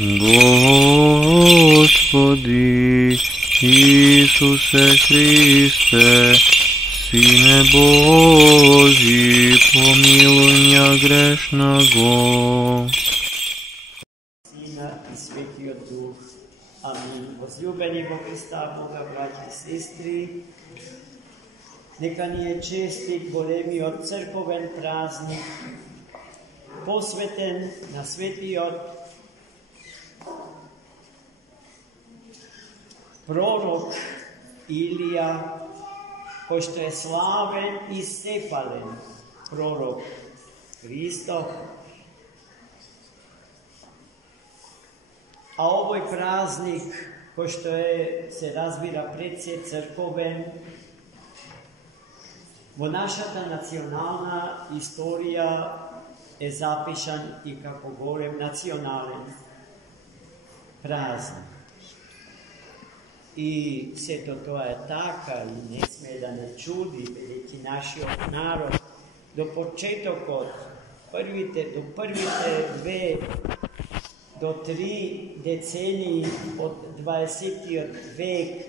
Господи Исусе Христе, Сине Божий, помилуй меня грешного. Сина и Светия Дух. Амин. Возлюбени во Христа Бога, братья и сестри, нека ни е честит големиот църковен празник, посветен на светиот пророк Илија, кој што е славен и сефален пророк Христов. А овој празник, кој што се разбира пред се црковен, во нашата национална историја е запишан и како голем национален празник. И сето тоа е така и не сме да не чуди, бидејќи нашиот народ до почетокот, до првите две до 3 децении од 20 век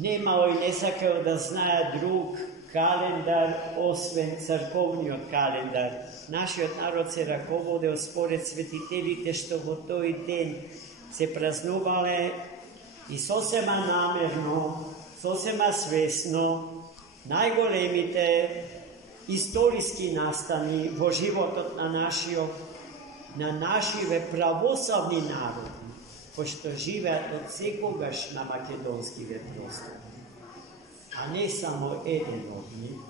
немало и не сакао да знаат друг календар освен црковниот календар. Нашиот народ се раководел според светителите што во тој ден се празнувале и сосема намерно, сосема свесно најголемите историски настани во животот на нашиве православни народи, кои што живеат од секогаш на македонскиве простори, а не само еден од нив.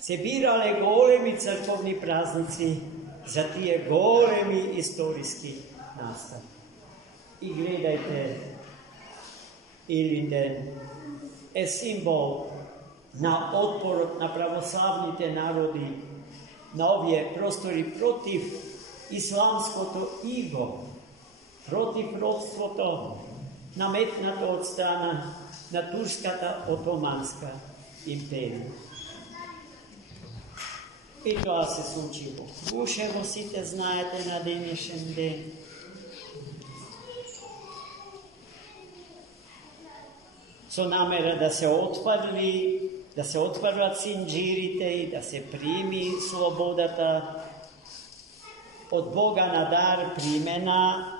Се бирале големи црковни празници за тие големи историски настани. И гледајте, Илинден е символ на отпорот на православните народи на овие простори против исламското иго, против робството, наметнато од страна на турската отоманска империја. И тоа се случи во Крушево, сите знаете на денешен ден. Со намера да се отврат синџирите и да се прими слободата од Бога на дар примена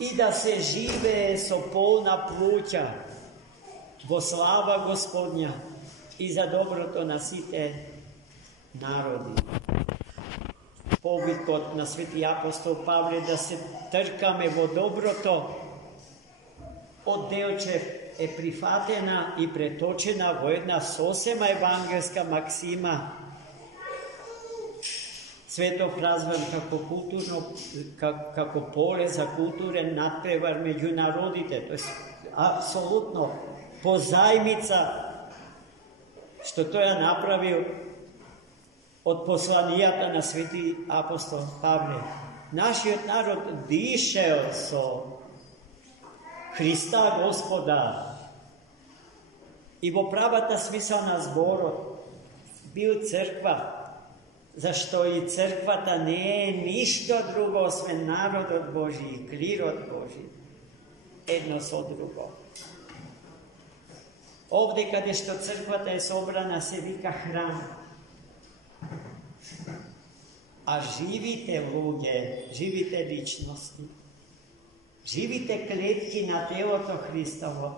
и да се живее со полна плуќа во слава Господња и за доброто на сите народи. Повикот на свети апостол Павле да се тркаме во доброто од Делчев е прифатена и преточена во една сосема евангелска максима. Светов разван како поле за културен надпревар меѓу народите, тоа е апсолутно позајмица што тој направил од посланијата на свети апостол Павле. Нашиот народ дишел со Христа Господа и во правата смисла на зборот бил црква, зашто и црквата не е ништо друго освен народот Божи и клирот Божи, едно со друго. Овде каде што црквата е собрана се вика храм, а живите луѓе, живите личности, живите клетки на телото Христово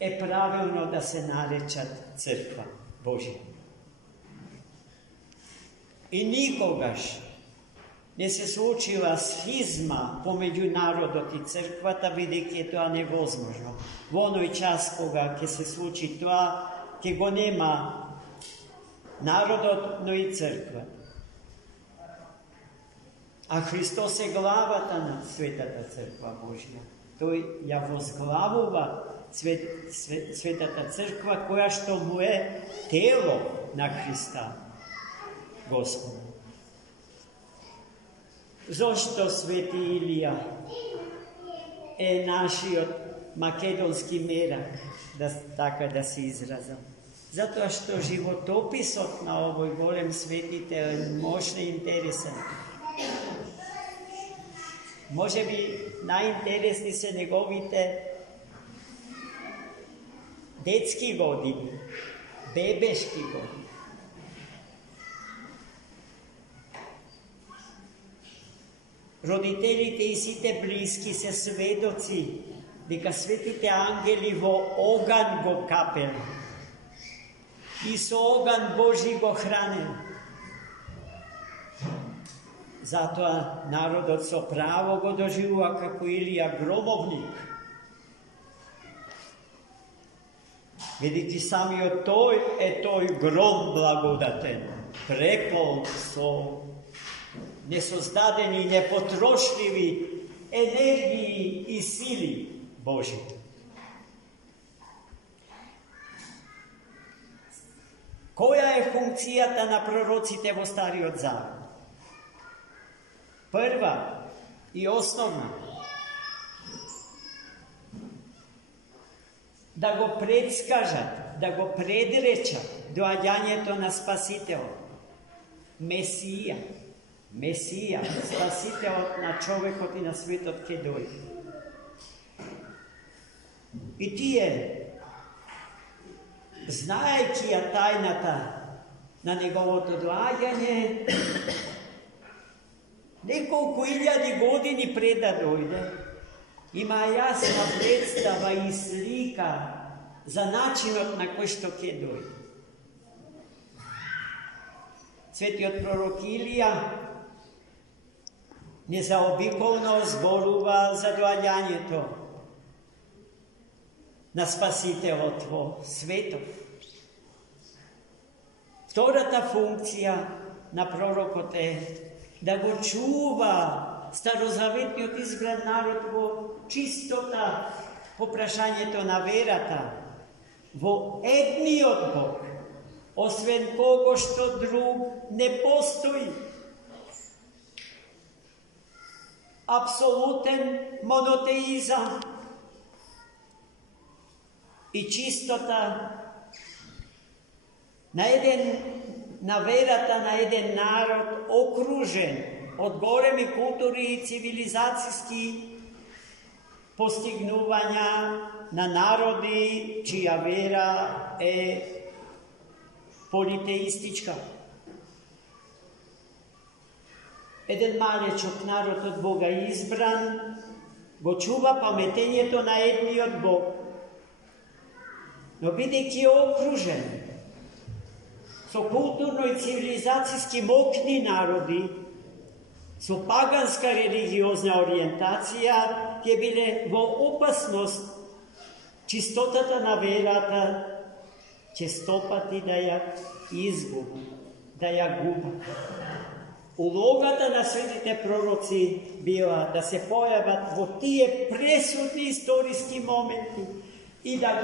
е правилно да се наречат црква Божја. И никогаш не се случила схизма помеѓу народот и црквата, бидејќи е тоа невозможно. Во оној час кога ќе се случи тоа, ќе го нема народот, но и црква. А Христос е главата на Светата Црква Божја. Тој ја возглавува Светата Црква, која што му е тело на Христа Господа. Зошто свети Илија е нашиот македонски мерак, така да се изразам? Zato što životopisot na ovoj golem svetitelj možda interesantno. Може би най-интересни са неговите детски години, бебешки години. Родителите и сите близки се сведоци дека светите ангели во оган го капели и со оган Божи го хранели. Затоа народот со право го доживува како Илија громовник. Видите, самиот тој е тој гром благодатен, преполн со несоздадени, непотрошливи енергии и сили Божи. Која е функцијата на пророците во Стариот Завет? Прва и основна, да го предскажат, да го предречат доаѓањето на Спасителот, Месија, Спасителот на човекот и на светот ќе дојде. И тие, знаејќи ја тајната на неговото доаѓање, неколку илјади години пред да дојде, има јасна представа и слика за начинот на кој што ќе дојде. Светиот пророк Илија незаобиколно зборува за доаѓањето на Спасителот во светот. Втората функција на пророкот е да го чува старозаветниот избран народ во чистота по прашањето на верата, во едниот Бог, освен кого што друг не постои. Апсолутен монотеизам и чистота на верата на еден народ окружен од големи култури и цивилизацијски постигнувања на народи чија вера е политеистичка. Еден малечок народ од Бога избран го чува паметењето на едниот Бог, но бидејќи окружен со културно и цивилизацијски мокни народи, со паганска религиозна ориентација, ќе биле во опасност чистотата на верата, ќе стопати да ја изгуби, да ја губа. Улогата на светите пророци била да се појават во тие пресудни историски моменти и да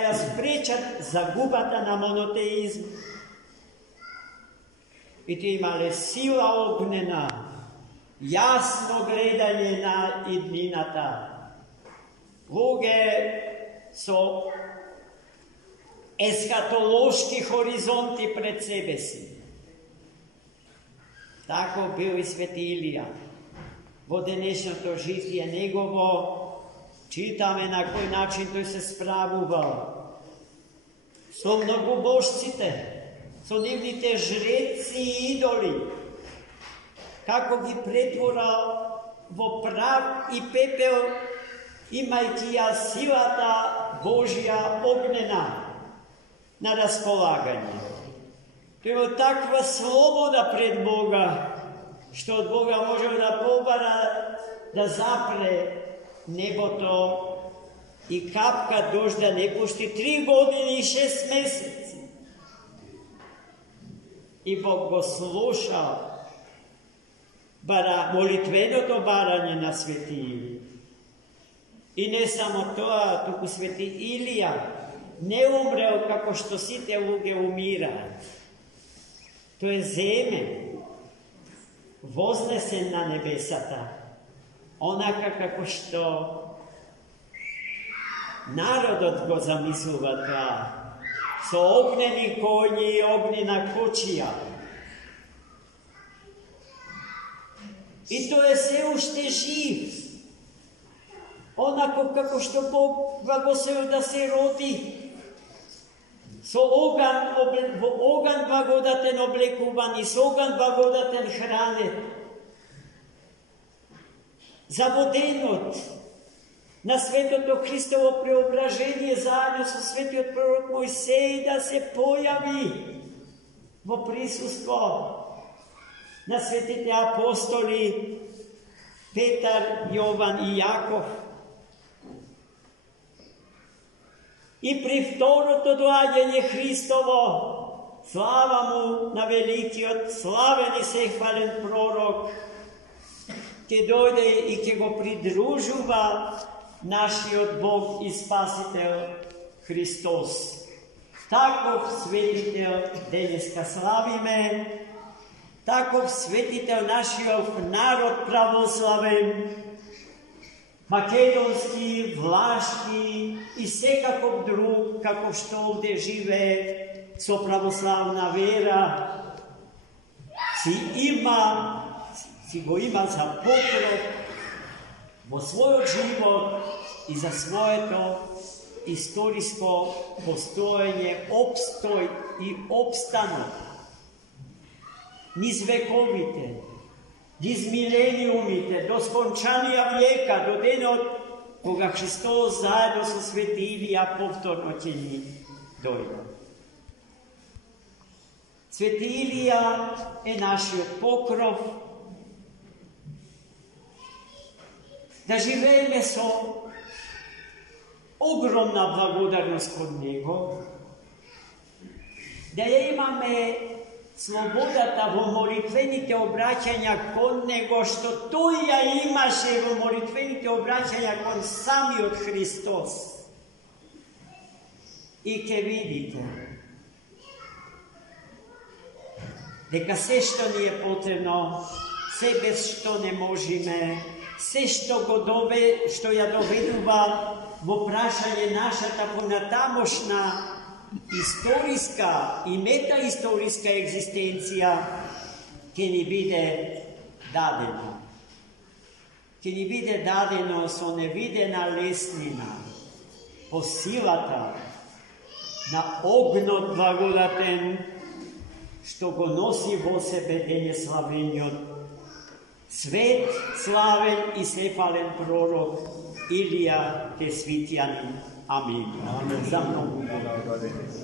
ја спречат загубата на монотеизм. И тие имале сила огнена, јасно гледање на иднината. Луѓе со есхатолошки хоризонти пред себе си. Тако бил и свети Илија. Во денешното житие негово читаме на кој начин тој се справувал со многобожците, со нивните жреци и идоли, како ги претворал во прав и пепел, имајќи ја силата Божја огнена на располагање. Тој има таква слобода пред Бога, што од Бога можел да побара да запре небото и капка дожда не пушти 3 години и 6 месеци. И Бог го слушал молитвеното барање на свети Илија. И не само тоа, туку свети Илија не умрел како што сите луѓе умираат. Тој е земен, вознесен на небесата, онака како што народот го замислува тоа, so ognjeni konji i ognjena kočija. I to je sve ušte živ. Onako kako što Bog blagoslovio da se rodi. So ogan blagodaten oblekuvan i s ogan blagodaten hrane. Zavodenot na svetoto Hristovo preobraženje zajedno sa svetio prorok Mojsej da se pojavi vo prisustvo na svetite apostoli Petar, Jovan i Jakov. I pri vtoroto doađenje Hristovo, slava mu na veliki od slaveni se hvalen prorok, ke dojde i ke go pridružuva naši od Bog i Spasitelj Hristos. Takov svetitelj deneska slavime, takov svetitelj našijov narod pravoslaven, makedonski, vlaški i svekakov drug, kako što ovdje žive, so pravoslavna vera, si go ima za pokrov vo svoj život i za svoje to istorijsko postojenje, opstoj i opstanok. Niz vekovite, niz milenijumite, do skončanija vijeka, do dena od koga Hristos zajedno sa sveti Ilija povtorno će njih dojde. Sveti Ilija je našio pokrov, da živeme so ogromna blagodarnost kod njego, da je imame slobodata vo molitvenite obraćanja kod nego što to ja imaše vo molitvenite obraćanja kod sami od Hristos. I ke vidite, neka sve što nije potrebno, sve bez što ne možeme, sve što ja doveduva vo prašanje naša tako na tamošna istorijska i metaistorijska egzistencija ke ni bide dadeno. Ke ni bide dadeno so nevidena lesnina, posilata na ognot blagodaten, što go nosi vo sebe denje slavenjot, svet, slaven i svefalen prorok Ilija te svitjanin. Amin. Za mnom.